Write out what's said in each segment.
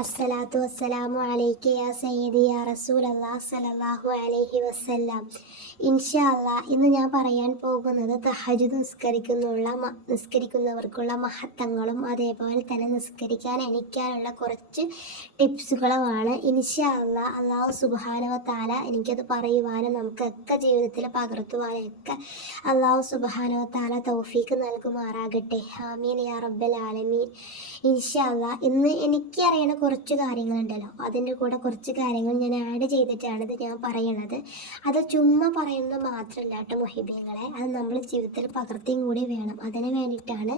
അസ്സലാത്തു വസ്സലാമു അലൈക്ക് യാ സയ്യിദി യാ റസൂൽ സ്വല്ലല്ലാഹു സലല്ലാഹു അലൈഹി വസ്സലാം ഇൻഷാ അല്ലാ ഇന്ന് ഞാൻ പറയാൻ പോകുന്നത് തഹജുദ് നിസ്കരിക്കുന്നുള്ള നിസ്കരിക്കുന്നവർക്കുള്ള മഹത്വങ്ങളും അതേപോലെ തന്നെ നിസ്കരിക്കാൻ എണിക്കാനുള്ള കുറച്ച് ടിപ്സുകളുമാണ്. ഇൻഷാ അല്ലാ അള്ളാഹു സുബാനവ താല എനിക്കത് പറയുവാനും നമുക്കൊക്കെ ജീവിതത്തിൽ പകർത്തുവാനും ഒക്കെ അള്ളാഹു തആല തൗഫീക്ക് നൽകുമാറാകട്ടെ. ആമീൻ യാ റബ്ബൽ ആലമീൻ. ഇൻഷാ അല്ലാ ഇന്ന് എനിക്കറിയണ കുറച്ച് കാര്യങ്ങളുണ്ടല്ലോ. അതിന്റെ കൂടെ കുറച്ച് കാര്യങ്ങൾ ഞാൻ ആഡ് ചെയ്തിട്ടാണ് ഇത് ഞാൻ പറയുന്നത് അത് ചുമ്മാ പറയുന്നത് മാത്രമല്ല കേട്ടോ മൊഹിബീങ്ങളെ. അത് നമ്മൾ ജീവിതത്തിൽ പകർത്തിയും കൂടി വേണം. അതിന് വേണ്ടിയിട്ടാണ്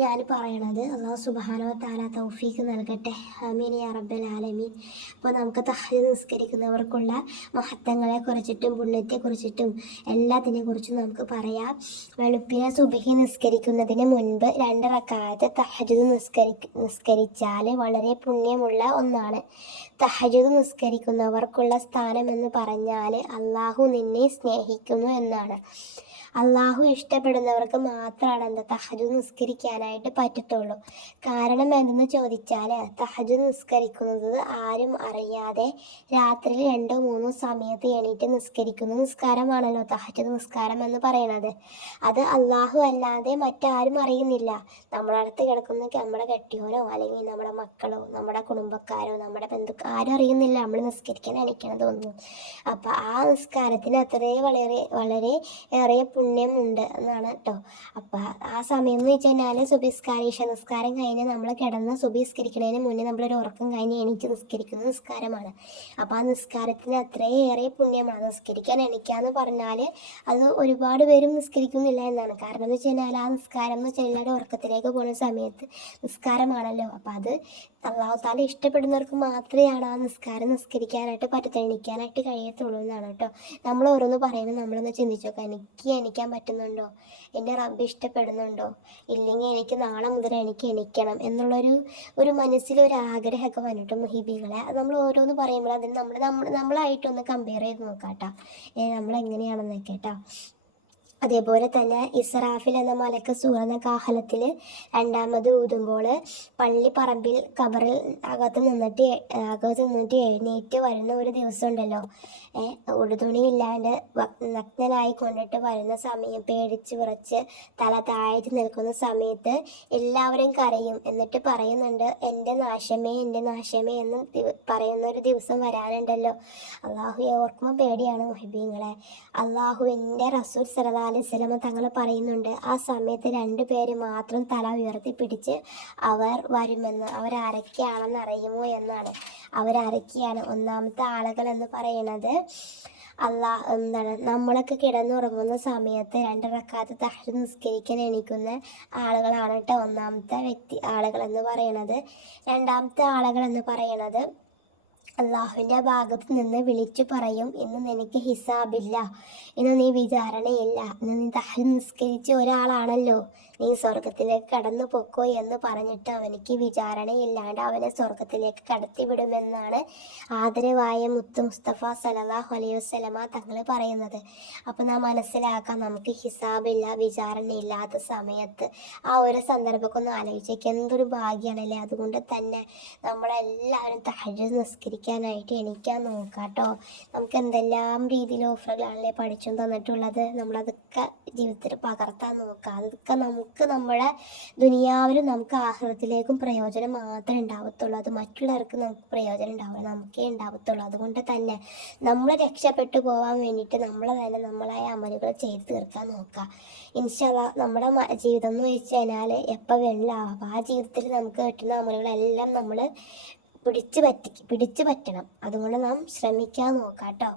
ഞാൻ പറയണത്. അള്ളാഹു സുബാനോ താല തൗഫീക്ക് നൽകട്ടെ. അമീൻ അറബൽ ആലമീൻ. അപ്പോൾ നമുക്ക് തഹജ് നിസ്കരിക്കുന്നവർക്കുള്ള മഹത്വങ്ങളെ കുറിച്ചിട്ടും പുണ്യത്തെ കുറിച്ചിട്ടും എല്ലാത്തിനെ കുറിച്ചും നമുക്ക് പറയാം. വെളുപ്പിനെ സുബഹി നിസ്കരിക്കുന്നതിന് മുൻപ് രണ്ട് റക്കാലത്ത് തഹജുദ് നിസ്കരി നിസ്കരിച്ചാൽ വളരെ പുണ്യമുള്ള ഒന്നാണ്. തഹജുദ് നിസ്കരിക്കുന്നവർക്കുള്ള സ്ഥാനം എന്ന് പറഞ്ഞാൽ അള്ളാഹു നിന്നെ സ്നേഹിക്കുന്നു എന്നാണ്. അള്ളാഹു ഇഷ്ടപ്പെടുന്നവർക്ക് മാത്രമാണ് എന്താ തഹജു നിസ്കരിക്കാനായിട്ട് പറ്റത്തുള്ളൂ. കാരണം എന്തെന്ന് ചോദിച്ചാൽ തഹജു നിസ്കരിക്കുന്നത് ആരും അറിയാതെ രാത്രി രണ്ടോ മൂന്നോ സമയത്ത് എണീറ്റ് നിസ്കരിക്കുന്ന. നിസ്കാരമാണല്ലോ തഹജു നിസ്കാരം എന്ന് പറയുന്നത് അത് അള്ളാഹു അല്ലാതെ മറ്റാരും അറിയുന്നില്ല. നമ്മുടെ അടുത്ത് കിടക്കുന്ന നമ്മുടെ കെട്ടിയോനോ അല്ലെങ്കിൽ നമ്മുടെ മക്കളോ നമ്മുടെ കുടുംബക്കാരോ നമ്മുടെ ബന്ധുക്ക ആരും അറിയുന്നില്ല. നമ്മൾ നിസ്കരിക്കാൻ അണിക്കണം തോന്നുന്നു. അപ്പൊ ആ നിസ്കാരത്തിന് അത്രേ വളരെ വളരെ ഏറെ പുണ്യം ഉണ്ട് എന്നാണ് കേട്ടോ. അപ്പൊ ആ സമയം എന്ന് വെച്ച് കഴിഞ്ഞാൽ സുബിസ്കാരം ഇഷ നിസ്കാരം കഴിഞ്ഞ് നമ്മൾ കിടന്ന് സുബിസ്കരിക്കുന്നതിന് മുന്നേ നമ്മളൊരു ഉറക്കം കഴിഞ്ഞ് എണീറ്റ് നിസ്കരിക്കുന്ന നിസ്കാരമാണ്. അപ്പോൾ ആ നിസ്കാരത്തിന് ഏറെ പുണ്യമാണ്. നിസ്കരിക്കാൻ എണിക്കാന്ന് പറഞ്ഞാൽ അത് ഒരുപാട് പേരും നിസ്കരിക്കുന്നില്ല എന്നാണ്. കാരണം എന്ന് വെച്ച് കഴിഞ്ഞാൽ ആ നിസ്കാരം എന്ന് വെച്ചാൽ ഉറക്കത്തിലേക്ക് പോകുന്ന സമയത്ത് നിസ്കാരമാണല്ലോ. അപ്പൊ അത് അള്ളാഹു താല ഇഷ്ടപ്പെടുന്നവർക്ക് മാത്രമാണ് ആ നിസ്കാരം നിസ്കരിക്കാനായിട്ട് പറ്റത്തുള്ളൂ കഴിയത്തുള്ളൂ എന്നാണ് കേട്ടോ. നമ്മൾ ഓരോന്ന് പറയുമ്പോൾ നമ്മളൊന്ന് ചിന്തിച്ചു നോക്കാം എനിക്ക് എണിക്കാൻ പറ്റുന്നുണ്ടോ? എന്റെ റബ്ബ് ഇഷ്ടപ്പെടുന്നുണ്ടോ? ഇല്ലെങ്കിൽ എനിക്ക് നാളെ മുതൽ എനിക്ക് എണിക്കണം എന്നുള്ളൊരു ഒരു മനസ്സിലൊരു ആഗ്രഹമൊക്കെ വന്നിട്ട് മുഹിബികളെ അത് നമ്മൾ ഓരോന്ന് പറയുമ്പോൾ അതിന് നമ്മൾ നമ്മൾ നമ്മളായിട്ടൊന്ന് കമ്പയർ ചെയ്ത് നോക്കാം കേട്ടോ. നമ്മൾ എങ്ങനെയാണെന്നൊക്കെ കേട്ടോ. അതേപോലെ തന്നെ ഇസ്രാഫിൽ എന്ന മലക്ക് സൂറന്ന കാഹലത്തിൽ രണ്ടാമത് ഊതുമ്പോൾ പള്ളി പറമ്പിൽ കബറിൽ അകത്ത് നിന്നിട്ട് അകത്ത് നിന്നിട്ട് എഴുന്നേറ്റ് വരുന്ന ഒരു ദിവസം ഉണ്ടല്ലോ ഉടുതുണി ഇല്ലാണ്ട് നഗ്നനായി കൊണ്ടിട്ട് വരുന്ന സമയം പേടിച്ച് വിറച്ച് തല താഴ്ത്തി നിൽക്കുന്ന സമയത്ത് എല്ലാവരും കരയും. എന്നിട്ട് പറയുന്നുണ്ട് എന്റെ നാശമേ എന്റെ നാശമേ എന്ന് പറയുന്ന ഒരു ദിവസം വരാനുണ്ടല്ലോ. അള്ളാഹു ഓർക്കുമ്പോൾ പേടിയാണ് മുഹിബീങ്ങളെ. അള്ളാഹുവിന്റെ റസൂൽ സല്ലല്ലാഹു അലൈഹി വസല്ലമ തങ്ങൾ പറയുന്നുണ്ട്. ആ സമയത്ത് രണ്ട് പേര് മാത്രം തല ഉയർത്തി പിടിച്ച് അവർ വരുമെന്ന് അവരാരൊക്കെയാണെന്ന് അറിയുമോ എന്നാണ്. അവരാരൊക്കെയാണ് ഒന്നാമത്തെ ആളുകൾ എന്ന് പറയുന്നത് അള്ളാ എന്താണ്? നമ്മളൊക്കെ കിടന്നുറങ്ങുന്ന സമയത്ത് രണ്ട് റക്കാത്ത് തഹജ് നിസ്കരിക്കാൻ എണീക്കുന്ന ആളുകളാണ് കേട്ടോ ഒന്നാമത്തെ വ്യക്തി ആളുകൾ എന്ന് രണ്ടാമത്തെ ആളുകൾ എന്ന് അള്ളാഹുവിന്റെ ഭാഗത്ത് നിന്ന് വിളിച്ചു പറയും ഇന്ന് നിനക്ക് ഹിസാബില്ല. ഇന്ന് നീ വിചാരണയില്ല. ഇന്ന് നീ തഹൽ നിസ്കരിച്ച ഒരാളാണല്ലോ. നീ സ്വർഗത്തിലേക്ക് കടന്നു പൊക്കോ എന്ന് പറഞ്ഞിട്ട് അവനിക്ക് വിചാരണയില്ലാണ്ട് അവനെ സ്വർഗത്തിലേക്ക് കടത്തിവിടുമെന്നാണ് ആദരവായ മുത്തു മുസ്തഫ സലല്ലാഹു അലൈഹി വസ്ലമ തങ്ങൾ പറയുന്നത്. അപ്പം നാം മനസ്സിലാക്കാം നമുക്ക് ഹിസാബില്ല വിചാരണയില്ലാത്ത സമയത്ത് ആ ഒരു സന്ദർഭമൊക്കെ ഒന്ന് ആലോചിച്ചേക്ക്. എന്തൊരു ഭാഗ്യമാണല്ലേ അതുകൊണ്ട് തന്നെ നമ്മളെല്ലാവരും തഹജ് നിസ്കരിക്കാനായിട്ട് എണീക്കാൻ നോക്കാം കേട്ടോ. നമുക്ക് എന്തെല്ലാം രീതിയിൽ ഓഫറുകളാണല്ലേ പഠിച്ചും തന്നിട്ടുള്ളത്. നമ്മളതൊക്കെ ജീവിതത്തിൽ പകർത്താൻ നോക്കാം അതൊക്കെ നമുക്ക് നമ്മുടെ ദുനിയാവിലും നമുക്ക് ആഹ്ലത്തിലേക്കും പ്രയോജനം മാത്രമേ ഉണ്ടാവത്തുള്ളൂ. അത് മറ്റുള്ളവർക്ക് നമുക്ക് പ്രയോജനം ഉണ്ടാവില്ല നമുക്കേ ഉണ്ടാവത്തുള്ളൂ. അതുകൊണ്ട് തന്നെ നമ്മൾ രക്ഷപ്പെട്ടു പോകാൻ വേണ്ടിയിട്ട് നമ്മൾ തന്നെ നമ്മളായ അമലുകൾ ചെയ്തു തീർക്കാൻ നോക്കുക. ഇൻഷാല്ല നമ്മുടെ ജീവിതം എന്ന് വെച്ച് കഴിഞ്ഞാൽ എപ്പോൾ വെള്ളമാവും ആ ജീവിതത്തിൽ നമുക്ക് കിട്ടുന്ന അമലുകളെല്ലാം നമ്മൾ പിടിച്ചു പറ്റി പിടിച്ചു പറ്റണം. അതുകൊണ്ട് നാം ശ്രമിക്കാൻ നോക്കാം കേട്ടോ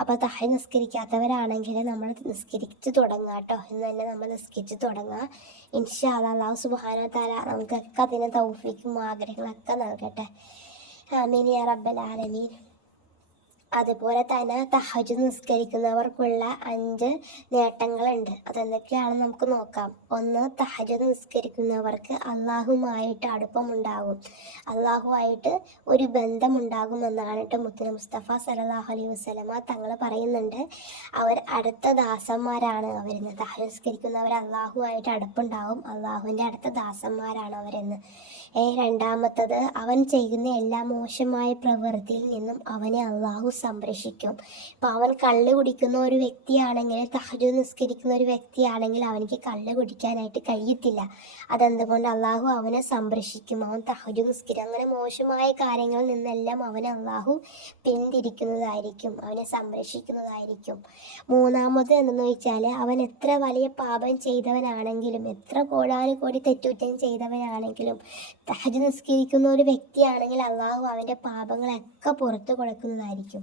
അപ്പോൾ തഹ നിസ്കരിക്കാത്തവരാണെങ്കിൽ നമ്മൾ നിസ്കരിച്ച് തുടങ്ങാം കേട്ടോ. എന്ന് തന്നെ നമ്മൾ നിസ്കരിച്ച് തുടങ്ങാം. ഇൻഷാ അല്ലാ അള്ളാഹു സുബാന താല നമുക്കൊക്കെ അതിന് തൗഫിക്കും ആഗ്രഹങ്ങളൊക്കെ നൽകട്ടെ. ആമീൻ യാ റബ്ബൽ ആലമീൻ. അതുപോലെ തന്നെ തഹജ് നിസ്കരിക്കുന്നവർക്കുള്ള അഞ്ച് നേട്ടങ്ങളുണ്ട്. അതെന്തൊക്കെയാണെന്ന് നമുക്ക് നോക്കാം. ഒന്ന് തഹജ് നിസ്കരിക്കുന്നവർക്ക് അള്ളാഹുമായിട്ട് അടുപ്പമുണ്ടാകും. അള്ളാഹുമായിട്ട് ഒരു ബന്ധമുണ്ടാകുമെന്നാണ് കേട്ടോ മുത്തു മുസ്തഫ സലാഹു അലൈഹി വസ്ലമ തങ്ങൾ പറയുന്നുണ്ട്. അവർ അടുത്ത ദാസന്മാരാണ് അവരെന്ന്. തഹജ് നിസ്കരിക്കുന്നവർ അള്ളാഹുമായിട്ട് അടുപ്പുണ്ടാകും. അള്ളാഹുവിന്റെ അടുത്ത ദാസന്മാരാണ് അവരെന്ന്. ഏ രണ്ടാമത്തത് അവൻ ചെയ്യുന്ന എല്ലാ മോശമായ പ്രവൃത്തിയിൽ നിന്നും അവനെ അള്ളാഹു സംരക്ഷിക്കും. ഇപ്പം അവൻ കള്ള് കുടിക്കുന്ന ഒരു വ്യക്തിയാണെങ്കിൽ തഹജു നിസ്കരിക്കുന്ന ഒരു വ്യക്തിയാണെങ്കിൽ അവനിക്ക് കള്ള് കുടിക്കാനായിട്ട് കഴിയത്തില്ല. അതെന്തുകൊണ്ട് അള്ളാഹു അവനെ സംരക്ഷിക്കും? അവൻ തഹജു നിസ്കരിക്കും അങ്ങനെ മോശമായ കാര്യങ്ങളിൽ നിന്നെല്ലാം അവനെ അള്ളാഹു പിന്തിരിക്കുന്നതായിരിക്കും. അവനെ സംരക്ഷിക്കുന്നതായിരിക്കും. മൂന്നാമത് എന്തെന്ന് വെച്ചാൽ അവൻ എത്ര വലിയ പാപം ചെയ്തവനാണെങ്കിലും എത്ര കോടാനുകോടി തെറ്റുകുറ്റം ചെയ്തവനാണെങ്കിലും തഹജ് നിസ്കരിക്കുന്ന ഒരു വ്യക്തിയാണെങ്കിൽ അള്ളാഹു അവന്റെ പാപങ്ങളൊക്കെ പുറത്തു കൊടുക്കുന്നതായിരിക്കും.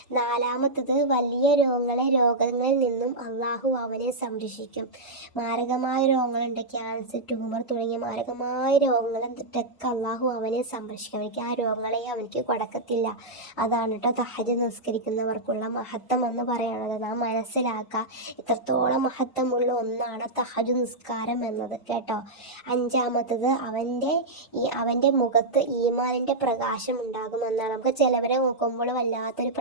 നാലാമത്തത് വലിയ രോഗങ്ങളെ രോഗങ്ങളിൽ നിന്നും അള്ളാഹു അവനെ സംരക്ഷിക്കും. മാരകമായ രോഗങ്ങളുണ്ട്. ക്യാൻസർ ട്യൂമർ തുടങ്ങിയ മാരകമായ രോഗങ്ങളൊക്കെ അള്ളാഹു അവനെ സംരക്ഷിക്കും. ആ രോഗങ്ങളെ അവനിക്ക് കൊടുക്കത്തില്ല. അതാണ് കേട്ടോ തഹജ് നിസ്കരിക്കുന്നവർക്കുള്ള മഹത്വം എന്ന് പറയുന്നത് നാം മനസ്സിലാക്കുക ഇത്രത്തോളം മഹത്വമുള്ള ഒന്നാണ് തഹജ് നിസ്കാരം എന്നത് കേട്ടോ. അഞ്ചാമത്തത് അവന്റെ ഈ അവന്റെ മുഖത്ത് ഈമാനിന്റെ പ്രകാശം ഉണ്ടാകുമെന്നാണ് നമുക്ക് ചിലവരെ നോക്കുമ്പോൾ വല്ലാത്തൊരു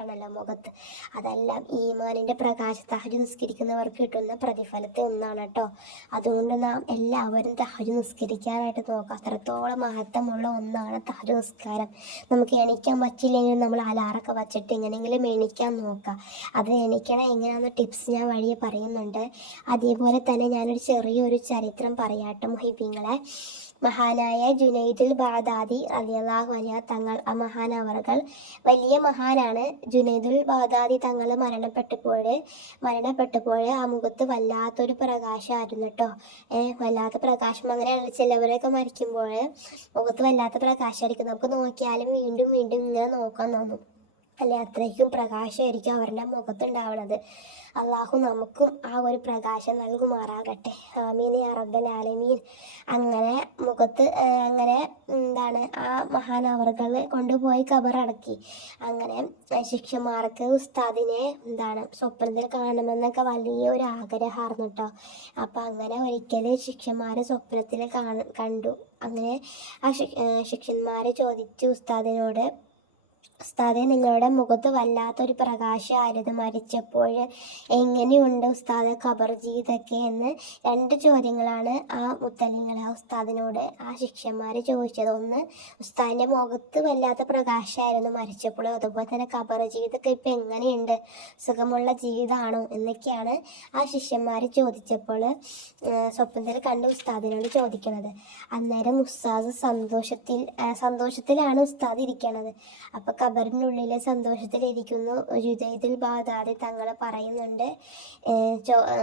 പ്രകാശമാണല്ലോ മുഖത്ത്. അതെല്ലാം ഈമാനിന്റെ പ്രകാശ തഹജ് നിസ്കരിക്കുന്നവർക്ക് കിട്ടുന്ന പ്രതിഫലത്തെ ഒന്നാണ് കേട്ടോ. അതുകൊണ്ട് നാം എല്ലാവരും തഹജ് നിസ്കരിക്കാനായിട്ട് നോക്കുക അത്രത്തോളം മഹത്വമുള്ള ഒന്നാണ് തഹജ് നിസ്കാരം. നമുക്ക് എണീക്കാൻ പറ്റില്ലെങ്കിൽ നമ്മൾ അലാറൊക്കെ വച്ചിട്ട് എങ്ങനെയെങ്കിലും എണീക്കാൻ നോക്കുക അത് എണീക്കണം എങ്ങനെയാണെന്ന് ടിപ്സ് ഞാൻ വഴിയെ പറയുന്നുണ്ട്. അതേപോലെ തന്നെ ഞാനൊരു ചെറിയൊരു ചരിത്രം പറയാട്ടോ മുഹിബിങ്ങളെ. മഹാനായ ജുനൈദുൽ ബാദാദി അലിയല്ലാഹു അലിയ തങ്ങൾ ആ മഹാനവറുകൾ വലിയ മഹാനാണ് ജുനൈദുൽ ബാദാദി തങ്ങൾ മരണപ്പെട്ടപ്പോൾ മരണപ്പെട്ടപ്പോൾ ആ മുഖത്ത് വല്ലാത്തൊരു പ്രകാശമായിരുന്നു കേട്ടോ ഏഹ് വല്ലാത്ത പ്രകാശം അങ്ങനെയാണ് ചിലവരൊക്കെ മരിക്കുമ്പോൾ മുഖത്ത് വല്ലാത്ത പ്രകാശമായിരിക്കും. നമുക്ക് നോക്കിയാലും വീണ്ടും വീണ്ടും ഇങ്ങനെ നോക്കാൻ തോന്നും. അല്ലെ? അത്രയ്ക്കും പ്രകാശമായിരിക്കും അവരുടെ മുഖത്തുണ്ടാവണത്. അള്ളാഹു നമുക്കും ആ ഒരു പ്രകാശം നൽകുമാറാകട്ടെ. ആമീൻ റബ്ബൽ ആലമീൻ. അങ്ങനെ മുഖത്ത് അങ്ങനെ എന്താണ് ആ മഹാനവറുകൾ കൊണ്ടുപോയി കബറടക്കി. അങ്ങനെ ശിക്ഷമാർക്ക് ഉസ്താദിനെ എന്താണ് സ്വപ്നത്തിൽ കാണണമെന്നൊക്കെ വലിയ ഒരു ആഗ്രഹമായിരുന്നു കേട്ടോ അപ്പം അങ്ങനെ ഒരിക്കൽ ശിക്ഷന്മാരെ സ്വപ്നത്തിൽ കാണ കണ്ടു. അങ്ങനെ ആ ശിക്ഷന്മാരെ ചോദിച്ചു ഉസ്താദിനോട് ഉസ്താദെ നിങ്ങളുടെ മുഖത്ത് വല്ലാത്തൊരു പ്രകാശമായിരുന്നു മരിച്ചപ്പോൾ എങ്ങനെയുണ്ട് ഉസ്താദ് ഖബർ ജീവിതമൊക്കെ എന്ന് രണ്ട് ചോദ്യങ്ങളാണ് ആ മുത്തലിങ്ങൾ ആ ഉസ്താദിനോട് ആ ശിക്ഷന്മാർ ചോദിച്ചത്. ഒന്ന് ഉസ്താദിന്റെ മുഖത്ത് വല്ലാത്ത പ്രകാശമായിരുന്നു മരിച്ചപ്പോൾ. അതുപോലെ തന്നെ ഖബർ ജീവിതമൊക്കെ ഇപ്പം എങ്ങനെയുണ്ട്? സുഖമുള്ള ജീവിതമാണോ എന്നൊക്കെയാണ് ആ ശിഷ്യന്മാർ ചോദിച്ചപ്പോൾ സ്വപ്നത്തിൽ കണ്ട് ഉസ്താദിനോട് ചോദിക്കണത് അന്നേരം ഉസ്താദ് സന്തോഷത്തിൽ സന്തോഷത്തിലാണ് ഉസ്താദ് ഇരിക്കണത്. അപ്പൊ ഖബറിനുള്ളിലെ സന്തോഷത്തിലിരിക്കുന്നു. ഹൃദയത്തിൽ ബാധാതെ തങ്ങൾ പറയുന്നുണ്ട്.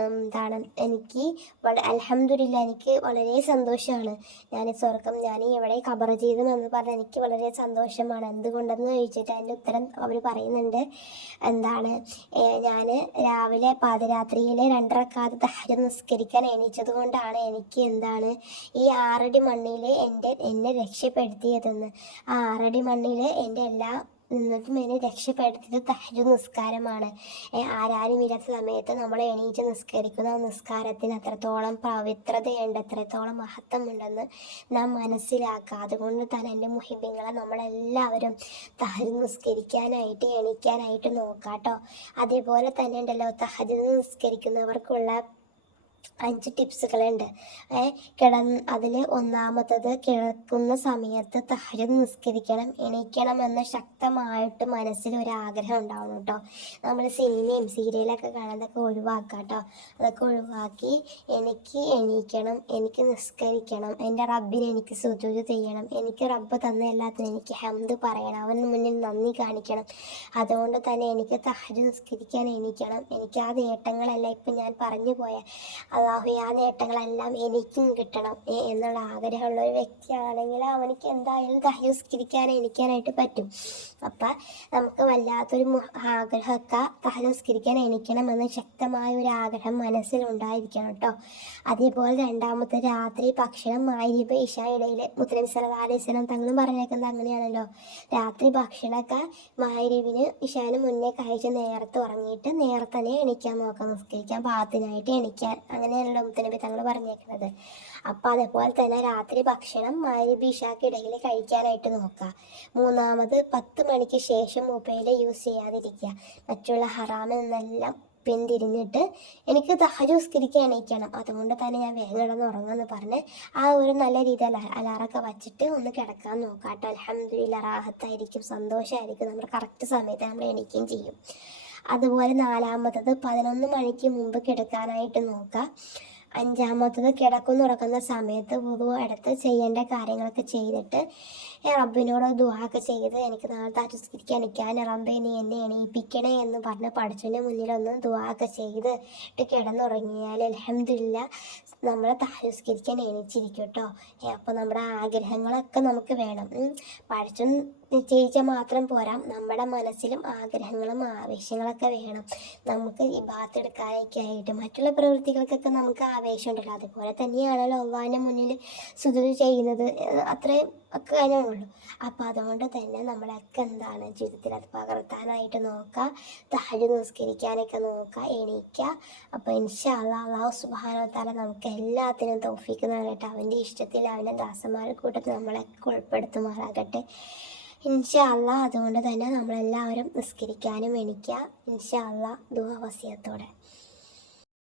എന്താണ് എനിക്ക് അലഹമില്ല എനിക്ക് വളരെ സന്തോഷമാണ് ഞാൻ സ്വർഗം ഞാൻ ഇവിടെ ഖബർ ജീവിതം എന്ന് പറഞ്ഞാൽ എനിക്ക് വളരെ സന്തോഷമാണ്. എന്തുകൊണ്ടെന്ന് ചോദിച്ചിട്ട് അതിന്റെ ഉത്തരം അവർ പറയുന്നുണ്ട്. എന്താണ് ഞാൻ രാവിലെ പാതിരാത്രിയിൽ രണ്ടരക്കാലത്ത് തഹജ് നിസ്കരിക്കാൻ എണീച്ചത് കൊണ്ടാണ് എനിക്ക് എന്താണ് ഈ ആറടി മണ്ണിൽ എന്റെ എന്നെ രക്ഷപ്പെടുത്തിയതെന്ന്. ആ ആറടി മണ്ണിൽ എന്റെ എല്ലാ നിന്നിട്ടും മേലെ രക്ഷപ്പെടുത്തിയത് തഹജു നിസ്കാരമാണ്. ആരാരും ഇല്ലാത്ത സമയത്ത് നമ്മൾ എണീറ്റ് നിസ്കരിക്കുന്ന നിസ്കാരത്തിന് അത്രത്തോളം പവിത്രതയുണ്ട് എത്രത്തോളം മഹത്വമുണ്ടെന്ന് നാം മനസ്സിലാക്കുക. അതുകൊണ്ട് തന്നെ എന്റെ മുഹിബിങ്ങളെ നമ്മളെല്ലാവരും തഹജ് നിസ്കരിക്കാനായിട്ട് എണീക്കാനായിട്ട് നോക്കാം കേട്ടോ അതേപോലെ തന്നെ ഉണ്ടല്ലോ തഹജ് നിസ്കരിക്കുന്നവർക്കുള്ള അഞ്ച് ടിപ്സുകളുണ്ട്. കിട അതിൽ ഒന്നാമത്തത് കിടക്കുന്ന സമയത്ത് തഹജ് നിസ്കരിക്കണം എണീക്കണം എന്ന ശക്തമായിട്ട് മനസ്സിൽ ഒരു ആഗ്രഹം ഉണ്ടാവണം കേട്ടോ. നമ്മൾ സിനിമയും സീരിയലൊക്കെ കാണാതൊക്കെ ഒഴിവാക്കുക കേട്ടോ. അതൊക്കെ ഒഴിവാക്കി എനിക്ക് എണീക്കണം എനിക്ക് നിസ്കരിക്കണം എന്റെ റബ്ബിനെ എനിക്ക് സുജൂത് ചെയ്യണം എനിക്ക് റബ്ബ് തന്ന എല്ലാത്തിനും എനിക്ക് ഹംദ് പറയണം അവന് മുന്നിൽ നന്ദി കാണിക്കണം. അതുകൊണ്ട് തന്നെ എനിക്ക് തഹജ് നിസ്കരിക്കാൻ എണീക്കണം. എനിക്ക് ആ നേട്ടങ്ങളെല്ലാം ഇപ്പം ഞാൻ പറഞ്ഞു പോയ അള്ളാഹു ആ നേട്ടങ്ങളെല്ലാം എനിക്കും കിട്ടണം എന്നുള്ള ആഗ്രഹമുള്ള ഒരു വ്യക്തിയാണെങ്കിൽ അവനിക്ക് എന്തായാലും തഹജ് എനിക്കാനായിട്ട് പറ്റും. അപ്പം നമുക്ക് വല്ലാത്തൊരു ആഗ്രഹമൊക്കെ തഹജ് എന്ന ശക്തമായ ഒരു ആഗ്രഹം മനസ്സിലുണ്ടായിരിക്കണം കേട്ടോ അതേപോലെ രണ്ടാമത്തെ രാത്രി ഭക്ഷണം മാരിബ് ഇഷായിടയിൽ മുത്തലിം സല്ലല്ലാഹു തങ്ങളും പറഞ്ഞേക്കുന്നത് അങ്ങനെയാണല്ലോ. രാത്രി ഭക്ഷണമൊക്കെ മാരിബിന് ഇഷാന് മുന്നേ കഴിച്ച് നേരത്തെ ഉറങ്ങിയിട്ട് നേരത്തെ തന്നെ എണീക്കാൻ നോക്കാം നിസ്കരിക്കാൻ പാത്തിനായിട്ട് എണീക്കാൻ അങ്ങനെയാണല്ലോ മുത്തനബി തങ്ങൾ പറഞ്ഞേക്കുന്നത്. അപ്പം അതേപോലെ തന്നെ രാത്രി ഭക്ഷണം മാരിബ് ഇഷാക്കിടയിൽ കഴിക്കാനായിട്ട് നോക്കുക. മൂന്നാമത് പത്ത് മണിക്ക് ശേഷം മൊബൈൽ യൂസ് ചെയ്യാതിരിക്കുക. മറ്റുള്ള ഹറാമിൽ നിന്നെല്ലാം പിന്തിരിഞ്ഞിട്ട് എനിക്ക് തഹജുസ്കരിക്കാൻ എണീക്കണം. അതുകൊണ്ട് തന്നെ ഞാൻ വേഗം കിടന്ന് ഉറങ്ങുമെന്ന് പറഞ്ഞ് ആ ഒരു നല്ല രീതിയിൽ അലാറൊക്കെ വച്ചിട്ട് ഒന്ന് കിടക്കാൻ നോക്കാം കേട്ടോ. അലഹമ്മദില്ല റാഹത്തായിരിക്കും സന്തോഷമായിരിക്കും നമ്മൾ കറക്റ്റ് സമയത്ത് നമ്മൾ എണീക്കുകയും ചെയ്യും. അതുപോലെ നാലാമത്തത് പതിനൊന്ന് മണിക്ക് മുമ്പ് കിടക്കാനായിട്ട് നോക്കുക. അഞ്ചാമത്തത് കിടക്കുന്നുറക്കുന്ന സമയത്ത് വുതു എടുത്ത് ചെയ്യേണ്ട കാര്യങ്ങളൊക്കെ ചെയ്തിട്ട് റബ്ബിനോട് ദുഹൊക്കെ ചെയ്ത് എനിക്ക് നാളെ താറ്റുസ്കരിക്കാൻ നിൽക്കാൻ റബ്ബെ നീ എന്നെ എണീപ്പിക്കണേ എന്ന് പറഞ്ഞ് പഠിച്ചതിന്റെ മുന്നിലൊന്ന് ദുഹൊക്കെ ചെയ്ത് ഇട്ട് കിടന്നുറങ്ങിയാൽ അലഹമില്ല നമ്മളെ താറ്റുസ്കരിക്കാൻ എണീച്ചിരിക്കും കേട്ടോ. അപ്പോൾ നമ്മുടെ ആഗ്രഹങ്ങളൊക്കെ നമുക്ക് വേണം. പഠിച്ചും നിശ്ചയിച്ചാൽ മാത്രം പോരാ. നമ്മുടെ മനസ്സിലും ആഗ്രഹങ്ങളും ആവശ്യങ്ങളൊക്കെ വേണം. നമുക്ക് ഈ ബാത്തെടുക്കാനൊക്കെ ആയിട്ട് മറ്റുള്ള പ്രവൃത്തികൾക്കൊക്കെ നമുക്ക് ആവേശമുണ്ടല്ലോ അതുപോലെ തന്നെയാണല്ലോ അള്ളാഹിന്റെ മുന്നിൽ സുജു ചെയ്യുന്നത്. അത്രയും ഒക്കെ കാര്യമുള്ളൂ അപ്പം അതുകൊണ്ട് തന്നെ നമ്മളൊക്കെ എന്താണ് ജീവിതത്തിൽ അത് പകർത്താനായിട്ട് നോക്കുക താഴ് നിസ്കരിക്കാനൊക്കെ നോക്കുക എണീക്കുക. അപ്പോൾ ഇൻഷാ അള്ളാഹ് സുബാനത്താല നമുക്ക് എല്ലാത്തിനും തോഫിക്ക് നൽകട്ടെ. അവന്റെ ഇഷ്ടത്തിൽ അവന്റെ ദാസന്മാരുടെ കൂട്ടത്തിൽ നമ്മളൊക്കെ ഉൾപ്പെടുത്തുമാറാകട്ടെ. ഇൻഷാ അള്ളാ അതുകൊണ്ട് തന്നെ നമ്മളെല്ലാവരും നിസ്കരിക്കാനും എണിക്കുക. ഇൻഷാ അള്ളാ ദുവ വസിയത്തോടെ.